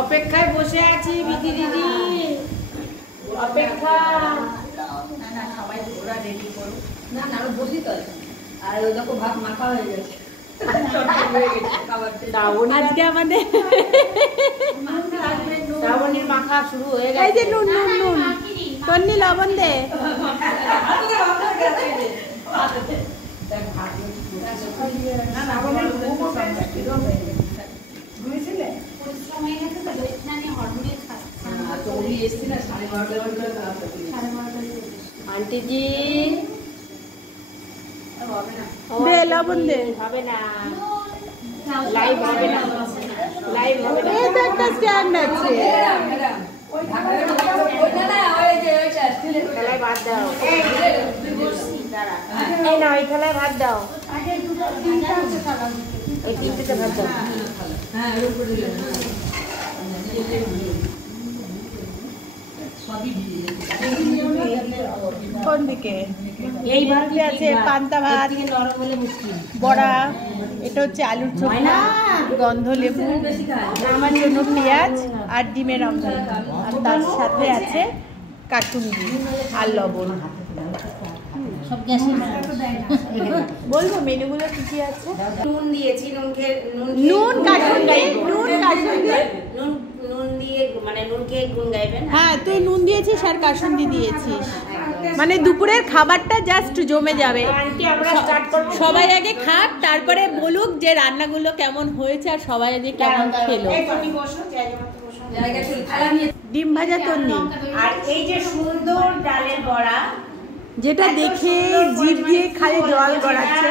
অপেক্ষায় বসে আছি বিধি দিদি, অপেক্ষা। না না সবাই ওরা রেডি করো। না না বসি তো, আর ওই দেখো ভাত মাখা হয়ে গেছে। আজকে আমাদের শ্রাবণীর মাখা শুরু হয়ে গেছে। এই যে নুন নুন নুন, তন্নি লবণ দে। आंटी जी दे लवण दे হবে না লাইভ হবে না লাইভ হবে না এই একটা স্ট্যান্ড আছে ওই ওইটা না ওই যে ওইটা থালায় ভাত দাও এই না ওই থালায় ভাত দাও আগে দুটো তিনটা আছে থালা এই তিনটে ভাত দাও হ্যাঁ এর উপরে দিলে কোন দিকে এই ভাতে আছে পান্তা ভাত বড়া, এটা হচ্ছে আলুর চোখা, গন্ধ লেবু, আমার জন্য পেঁয়াজ আর ডিমের আমলেট, আর তার সাথে আছে কাসুন্দি আর লবণ। বলবো মেনুগুলো কি কি আছে? নুন দিয়েছি, নুন কাসুন্দি, নুন কাসুন্দি, নুন দিয়ে মানে নুনকে গুণ গাইবেন। হ্যাঁ তুই নুন দিয়েছিস আর কাসুন্দি দিয়েছিস, মানে দুপুরের খাবারটা জাস্ট জমে যাবে। সবাই আগে খাক, তারপরে বলুক যে রান্নাগুলো কেমন হয়েছে আর সবাই আগে কেমন খেলো। ডিম ভাজা তন্নি আর এই যে সুন্দর ডালের বড়া, যেটা দেখে জিভ দিয়ে খালি জল গড়াচ্ছে।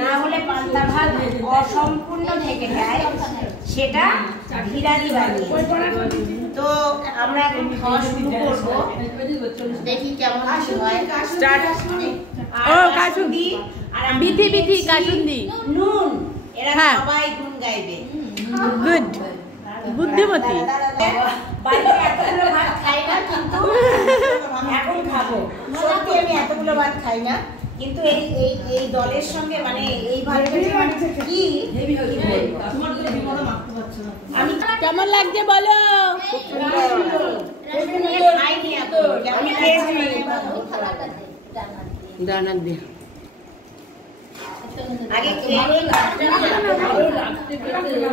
না হলে পান্তা ভাত অসম্পূর্ণ থেকে যায়, সেটা হিরাদি বানিয়ে। তো আমরা এখন খাওয়া শুরু করবো, দেখি কেমন হয়। স্টার্ট। ও কাসুন্দি আর বিথি বিথি কাসুন্দি নুন, এরা হ্যাঁ সবাই গুণ গাইবে। গুড, বুদ্ধিমতী। বাড়িতে এতগুলো ভাত খাই না, কিন্তু এখন খাবো। সত্যি আমি এতগুলো ভাত খাই না, কিন্তু এই এই এই দলের সঙ্গে মানে এই ভাতটা কি আমি কেমন লাগছে বলো? খাইনি এত, আমি খেয়েছি দানা দিয়ে আগে খেয়ে নিই।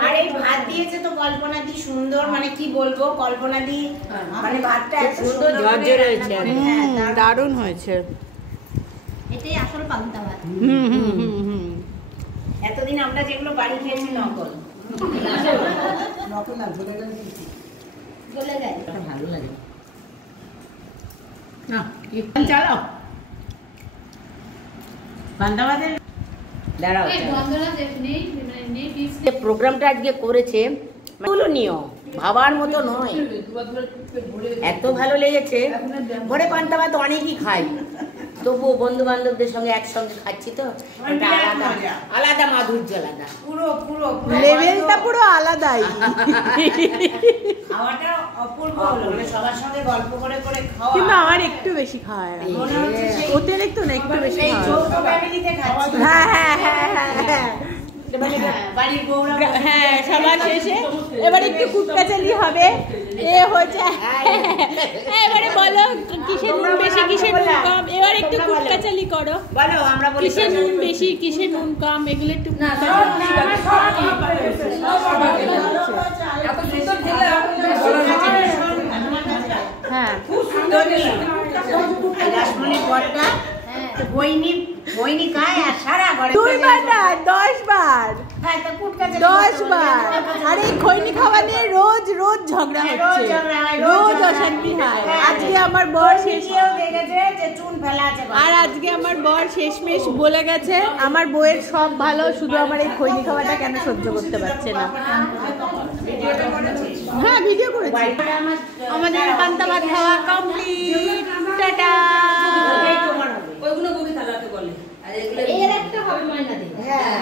আর এই ভাত দিয়েছে তো কল্পনা দি সুন্দর, মানে কি বলবো, কল্পনা দি মানে ভাতটা এত সুন্দর ঝরঝরে হয়েছে, দারুণ হয়েছে। এটাই আসল পান্তা ভাত। হুম হুম হুম হুম। এতদিন আমরা যেগুলো বাড়ি খেয়েছি নকল, নকল না ঝরে গেল, গলে গেল, ভালো লাগে না। চালাও পান্তা ভাতের দাঁড়াও। প্রোগ্রামটা আজকে করেছে নিও ভাবার মতো নয়, এত ভালো লেগেছে। ঘরে পান্তা ভাত অনেকই খাই, তবু বন্ধু বান্ধবদের সঙ্গে একসঙ্গে খাচ্ছি তো একটা আলাদা আলাদা মাধুর্য, আলাদা পুরো পুরো লেভেলটা পুরো আলাদাই। খাওয়াটা অপূর্ব হলো, মানে সবার সঙ্গে গল্প করে করে খাওয়া। কিন্তু আমার একটু বেশি খাওয়া হয়, মনে হচ্ছে সেই অতিরিক্ত না, একটু বেশি সেই খাওয়া যৌথ ফ্যামিলিতে খাচ্ছি। হ্যাঁ হ্যাঁ হ্যাঁ হ্যাঁ বাড়ির বউরা হ্যাঁ সবার শেষে এবার একটু কুটকাচালি হবে। এ হয়েছে এবারে বলো কিসের নুন বেশি কিসের নুন কম, এবার একটু কুটকাচালি করো, বলো আমরা বলি কিসের নুন বেশি কিসের নুন কম, এগুলো একটু হ্যাঁ। আর এই খৈনি খাওয়া নিয়ে রোজ রোজ ঝগড়া হচ্ছে, রোজ অশান্তি হয়। আজকে আমার বর আর আজকে আমার বর শেষমেশ বলে গেছে আমার বউয়ের সব ভালো, শুধু আমার এই খৈনি খাওয়াটা কেন সহ্য করতে পারছে না। হ্যাঁ ভিডিও করেছি। আমাদের পান্তা ভাত খাওয়া কমপ্লিট, টাটা। ওইগুলো বলি তাহলে বলে আর এগুলো এর একটা হবে ময়না দে। হ্যাঁ